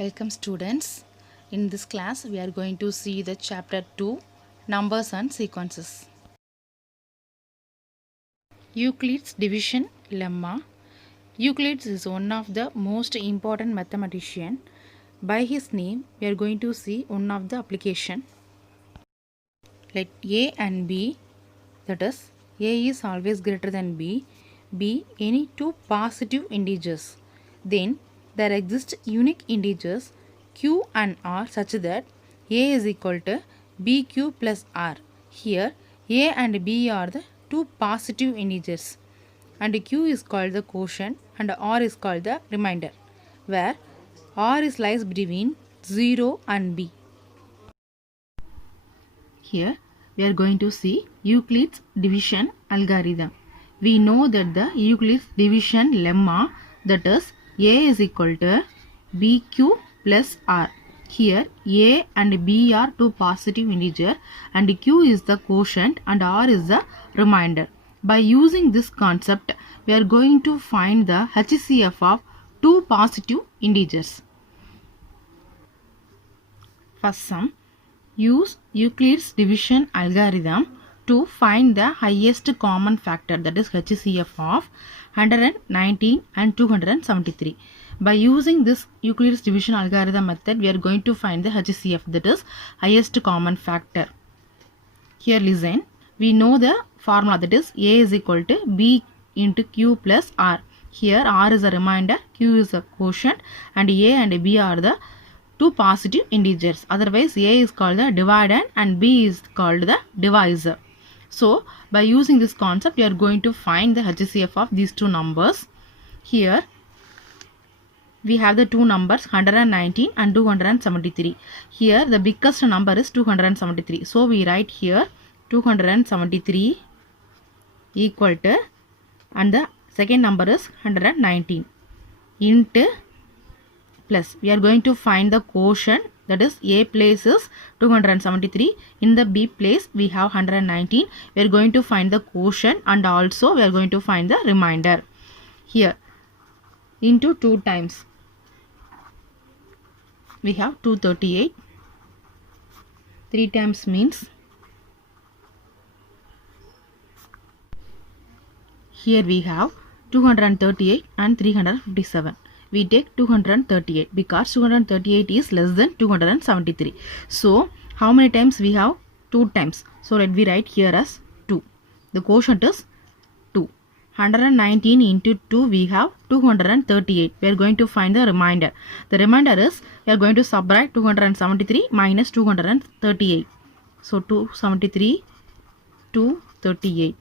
Welcome students. In this class we are going to see the chapter 2 numbers and sequences. Euclid's division lemma. Euclid is one of the most important mathematician. By his name we are going to see one of the application. Let A and B, that is A is always greater than B any two positive integers. Then there exist unique integers q and r such that a is equal to bq plus r. Here a and b are the two positive integers and q is called the quotient and r is called the remainder, where r is lies between 0 and b. Here we are going to see Euclid's division algorithm. We know that the Euclid's division lemma, that is a is equal to bq plus r. Here a and b are two positive integers and q is the quotient and r is the remainder. By using this concept, we are going to find the HCF of two positive integers. First sum. Use Euclid's division algorithm to find the highest common factor, that is HCF of 119 and 273. By using this Euclid's division algorithm method, we are going to find the HCF, that is highest common factor. Here listen, we know the formula, that is A is equal to B into Q plus R. Here R is a remainder, Q is a quotient and A and B are the two positive integers. Otherwise A is called the dividend and B is called the divisor. So by using this concept, we are going to find the HCF of these two numbers. Here we have the two numbers 119 and 273. Here the biggest number is 273. So we write here 273 equal to, and the second number is 119 into plus. We are going to find the quotient, that is A place is 273, in the B place we have 119. We are going to find the quotient and also we are going to find the remainder. Here into 2 times we have 238, 3 times means, here we have 238 and 357. We take 238 because 238 is less than 273. So how many times we have? 2 times. So let me write here as 2. The quotient is 2. 119 into 2 we have 238. We are going to find the remainder. The remainder is, we are going to subtract 273 minus 238. So 273, 238.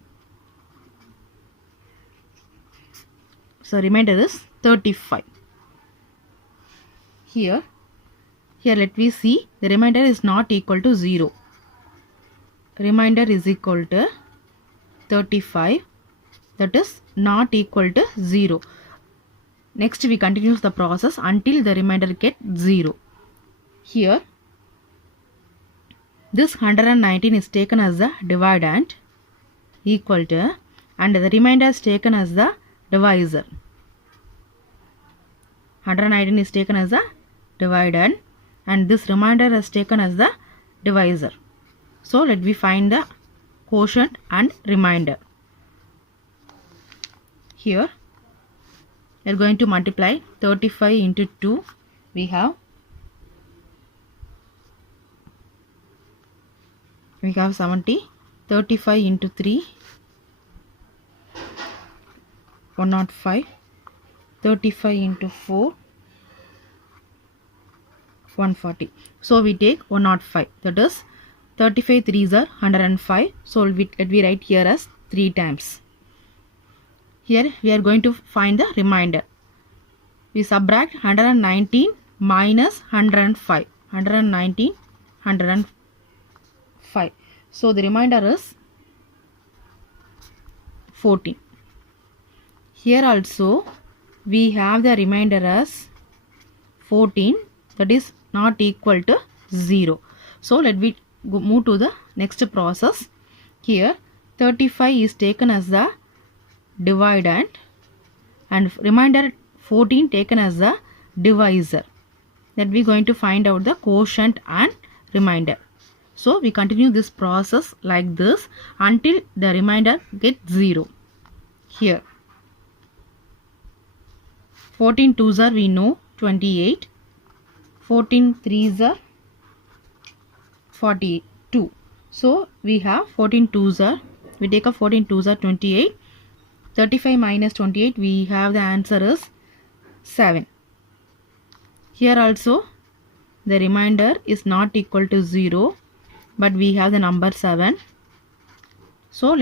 So remainder is 35. Here let me see, the remainder is not equal to 0. Remainder is equal to 35, that is not equal to 0. Next we continue the process until the remainder get 0. Here this 119 is taken as the dividend equal to, and the remainder is taken as the divisor. 119 is taken as the dividend and this remainder is taken as the divisor. So let me find the quotient and remainder. Here we are going to multiply 35 into 2. We have 70. 35 into 3, 105. 35 into 4, 140. So we take 105, that is 35 3s are 105. So let me write here as 3 times. Here we are going to find the remainder. We subtract 119 minus 105. 119, 105. So the remainder is 14. Here also we have the remainder as 14, that is not equal to 0. So let me move to the next process. Here 35 is taken as the dividend and remainder 14 taken as the divisor. that we going to find out the quotient and remainder. So we continue this process like this until the remainder gets 0. Here 14 2s are we know 28, 14 3s are 42. So we have 14 2s are, we take a 14 2s are 28, 35 minus 28, we have the answer is 7. Here also the remainder is not equal to 0, but we have the number 7. So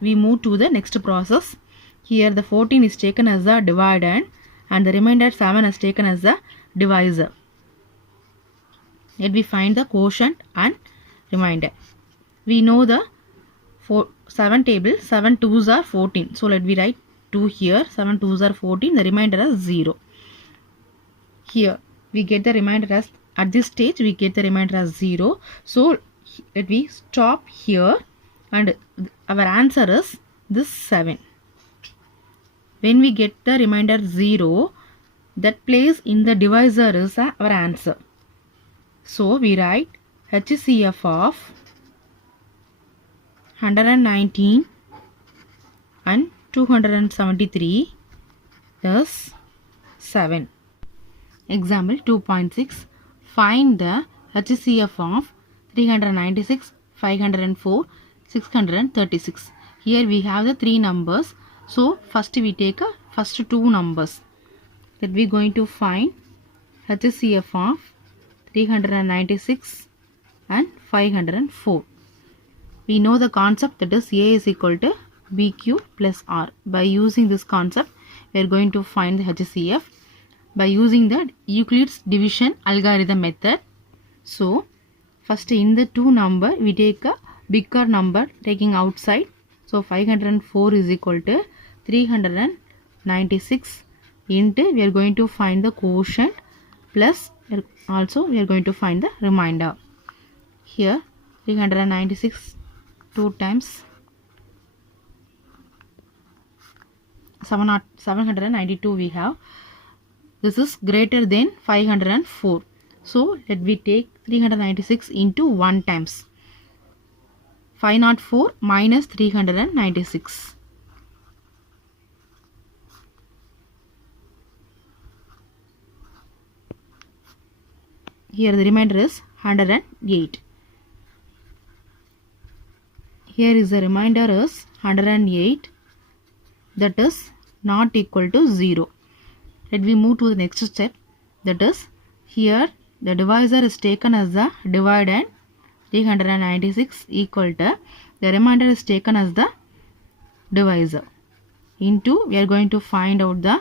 we move to the next process. Here the 14 is taken as the dividend and the remainder 7 is taken as the divisor. Let we find the quotient and remainder. We know the 7 table, 7 2s are 14. So let we write 2 here, 7 2s are 14, the remainder is 0. Here we get the remainder as, at this stage we get the remainder as 0. So let we stop here and our answer is this 7. When we get the remainder 0, that place in the divisor is our answer. So we write HCF of 119 and 273 is 7. Example 2.6. Find the HCF of 396, 504, 636. Here we have the 3 numbers. So first we take a first 2 numbers. That we going to find HCF of 396 and 504. We know the concept, that is A is equal to BQ plus R. By using this concept, we are going to find the HCF by using the Euclid's division algorithm method. So first in the 2 number we take a bigger number taking outside. So 504 is equal to 396 into, we are going to find the quotient, plus also we are going to find the remainder. Here 396 2 times 792 we have. This is greater than 504. So let we take 396 into 1 times. 504 minus 396. Here the remainder is 108. Here is the remainder is 108, that is not equal to 0. Let we move to the next step, that is here the divisor is taken as the dividend, 396 equal to the remainder is taken as the divisor, into we are going to find out the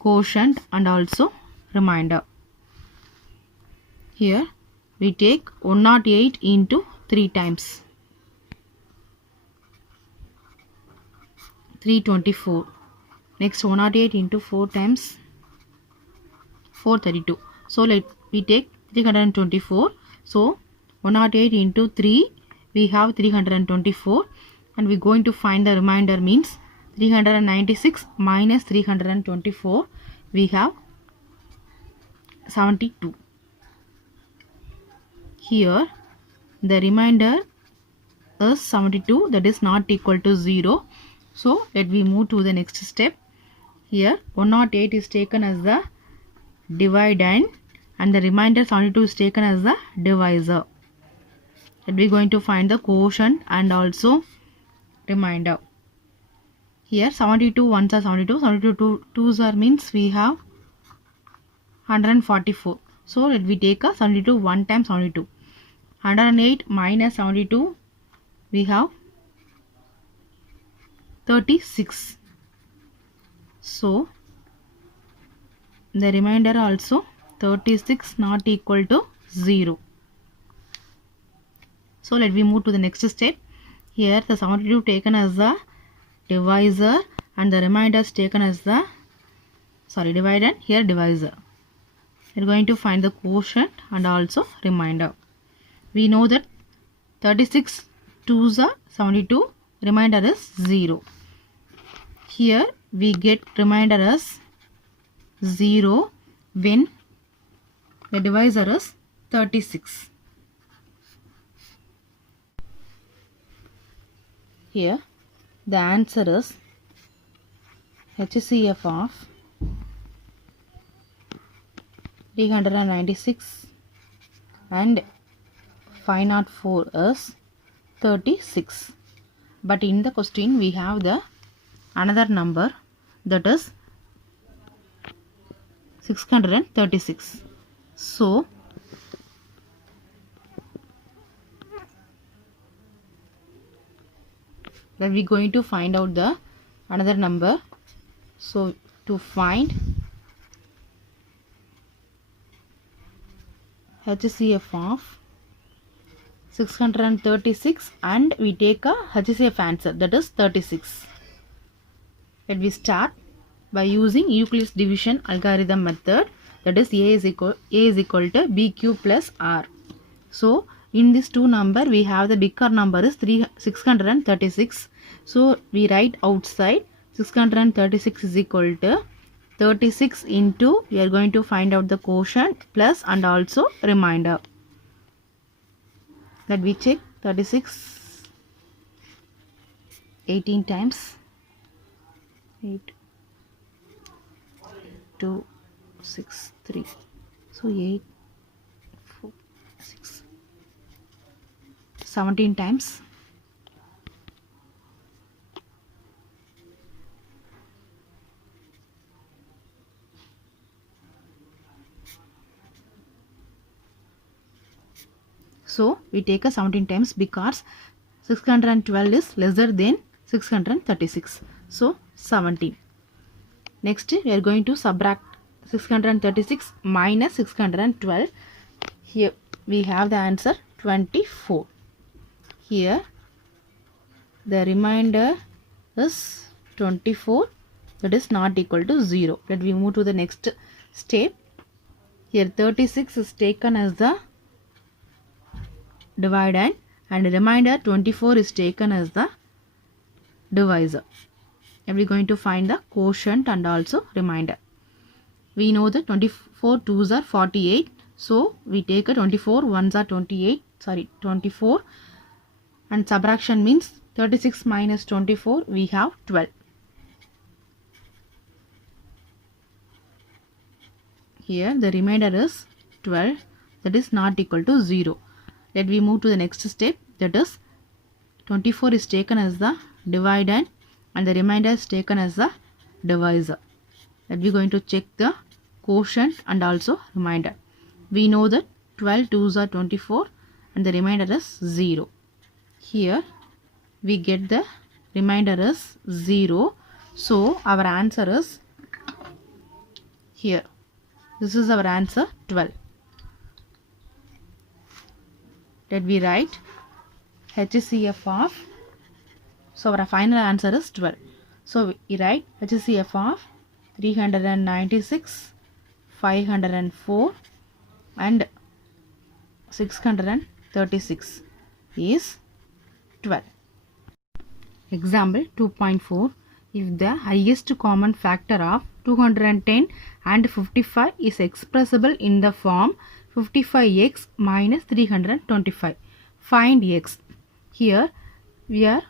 quotient and also remainder. Here we take 108 into 3 times 324. Next 108 into 4 times 432. So let we take 324. So 108 into 3 we have 324, and we are going to find the remainder, means 396 minus 324 we have 72. Here the remainder is 72, that is not equal to 0. So let we move to the next step. Here 108 is taken as the dividend and the remainder 72 is taken as the divisor. And we are going to find the quotient and also remainder. Here 72 ones are 72, 72 twos are means we have 144. So let we take a 72 1 times 72. 108 minus 72 we have 36. So the remainder also 36 not equal to 0. So let we move to the next step. Here the 72 taken as the divisor and the remainder is taken as the dividend, here divisor. We are going to find the quotient and also remainder. We know that 36 twos are 72, remainder is 0. Here we get remainder as 0 when The divisor is 36. Here the answer is HCF of 396 and 504 is 36. But in the question we have the another number, that is 636. So then we are going to find out the another number. So to find HCF of 636 and we take a HCF answer, that is 36. Let we start by using Euclid's division algorithm method, that is A is equal to BQ plus R. So in this two number we have the bigger number is 636. So we write outside 636 is equal to 36 into, we are going to find out the quotient plus and also remainder. Let we check 36 18 times 8 2 6 3, so 8 4 6 17 times 17 times because 612 is lesser than 636. So 17. Next we are going to subtract 636 minus 612. Here we have the answer 24. Here the remainder is 24, that is not equal to 0. Let we move to the next step. Here 36 is taken as the dividend and remainder 24 is taken as the divisor. And we are going to find the quotient and also remainder. We know that 24 2s are 48. So we take a 24 1s are 24, and subtraction means 36 minus 24, we have 12. Here the remainder is 12, that is not equal to 0. Let we move to the next step, that is 24 is taken as the dividend and the remainder is taken as the divisor. Let we are going to check the quotient and also remainder. We know that 12 2s are 24 and the remainder is 0. Here we get the remainder is 0. So our answer is here. This is our answer 12. Let we write HCF of, so our final answer is 12. So we write HCF of 396, 504 and 636 is 12. Example 2.4. If the highest common factor of 210 and 55 is expressible in the form 55x minus 325, find x. Here we are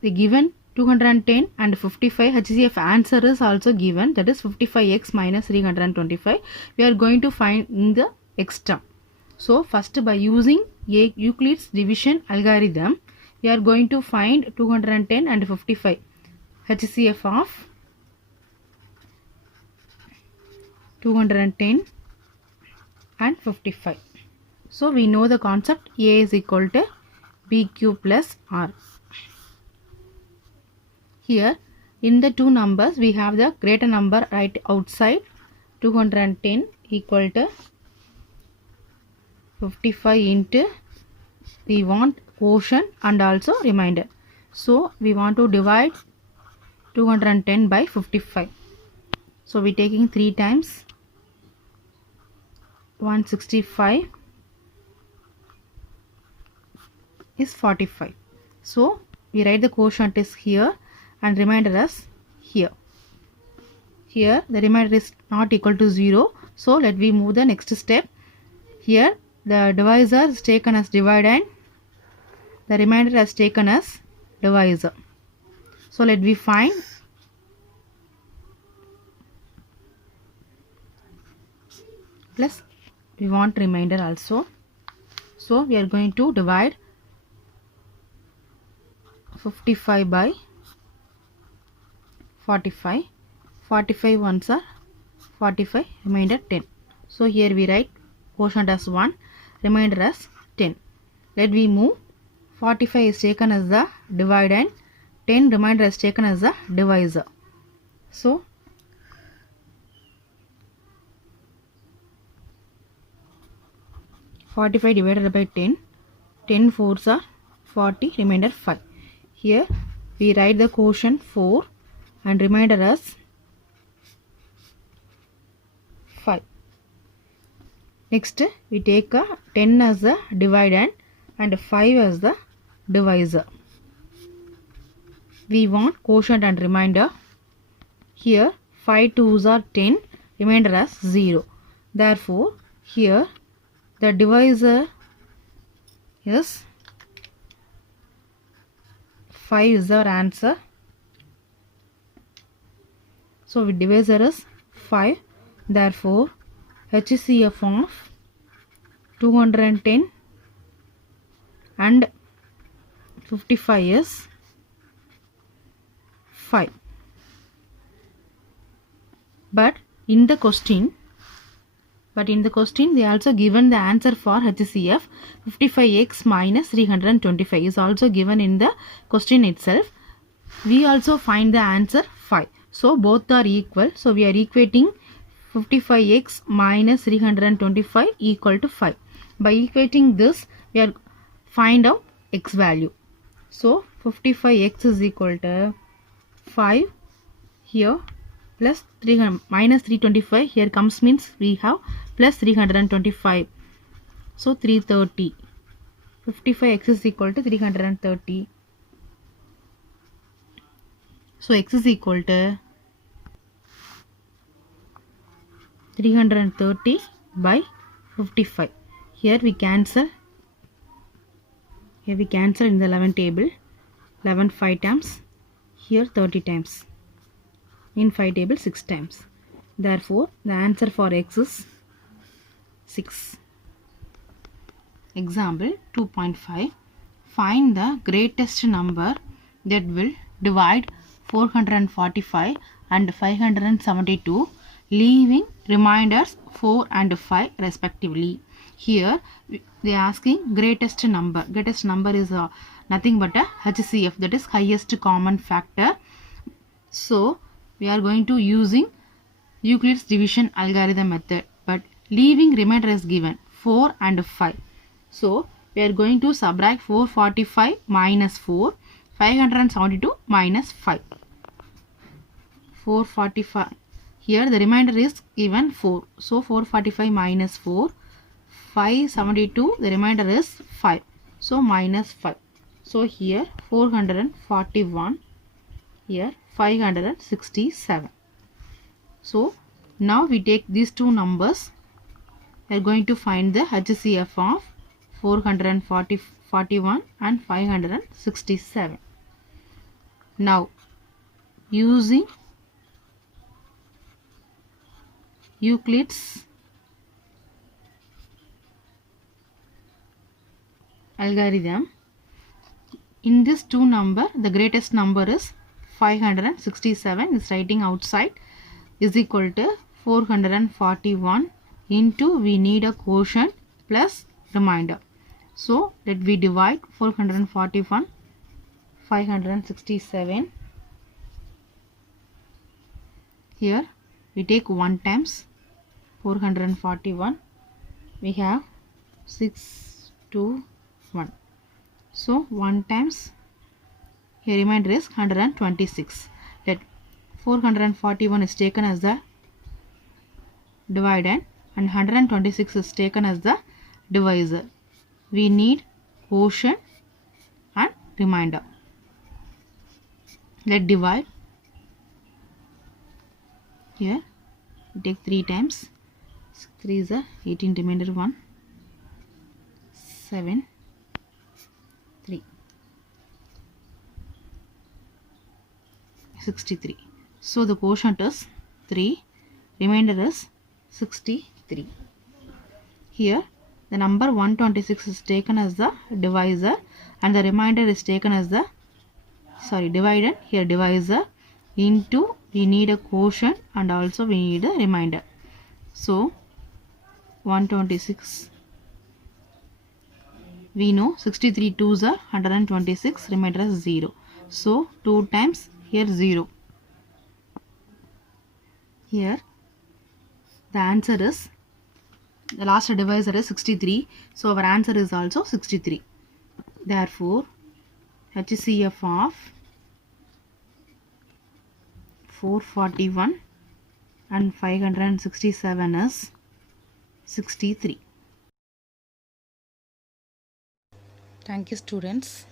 the given 210 and 55, HCF answer is also given, that is 55x minus 325. We are going to find in the x term. So first by using Euclid's division algorithm, we are going to find 210 and 55, HCF of 210 and 55. So we know the concept A is equal to BQ plus R. Here in the two numbers we have the greater number right outside, 210 equal to 55 into, we want quotient and also remainder. So we want to divide 210 by 55. So we taking 3 times 165 is 45. So we write the quotient is here and remainder is here. Here the remainder is not equal to 0. So let we move the next step. Here the divisor is taken as divide and the remainder is taken as divisor. So let we find plus we want remainder also. So we are going to divide 55 by 45. 45 ones are 45, remainder 10. So here we write quotient as 1, remainder as 10. Let we move 45 is taken as the divide and 10 remainder is taken as the divisor. So 45 divided by 10, 10 fours are 40, remainder 5. Here we write the quotient 4 and remainder as 5. Next we take a 10 as the dividend and 5 as the divisor. We want quotient and remainder. Here 5 twos are 10, remainder as 0. Therefore here the divisor is 5 is our answer. So with divisor is 5. Therefore HCF of 210 and 55 is 5. But in the question they also given the answer for HCF 55x minus 325 is also given in the question itself. We also find the answer 5. So both are equal. So we are equating 55x minus 325 equal to 5. By equating this we are find out x value. So 55x is equal to 5 here plus 300 minus 325 here comes means we have plus 325. So 330. 55x is equal to 330. So x is equal to 330 by 55. Here we cancel. Here we cancel in the 11 table. 11 5 times. Here 30 times. In 5 table 6 times. Therefore the answer for x is 6. Example 2.5. Find the greatest number that will divide 445 and 572, leaving remainders 4 and 5 respectively. Here they are asking greatest number. Greatest number is nothing but a HCF, that is highest common factor. So we are going to using Euclid's division algorithm method, but leaving remainder is given 4 and 5. So we are going to subtract 445 minus 4, 572 minus 5. 445. Here the remainder is given 4. So 445 minus 4, 572, the remainder is 5. So minus 5. So here 441, here 567. So now we take these two numbers. We are going to find the HCF of 441 and 567. Now using Euclid's algorithm, in this two number the greatest number is 567 is writing outside is equal to 441 into we need a quotient plus remainder. So let we divide 441 567. Here we take 1 times 441, we have 6 2 1. So 1 times here remainder is 126. Let 441 is taken as the dividend and 126 is taken as the divisor. We need quotient and remainder. Let divide. Here we take 3 times 3 is a 18, remainder 1, 7, 3, 63. So the quotient is 3, remainder is 63. Here the number 126 is taken as the divisor and the remainder is taken as the divided. Here divisor into, we need a quotient and also we need a remainder. So 126, we know 63 2s are 126, remainder is 0. So 2 times, here 0. Here the answer is, the last divisor is 63. So our answer is also 63. Therefore HCF of 441 and 567 is 63. Thank you, students.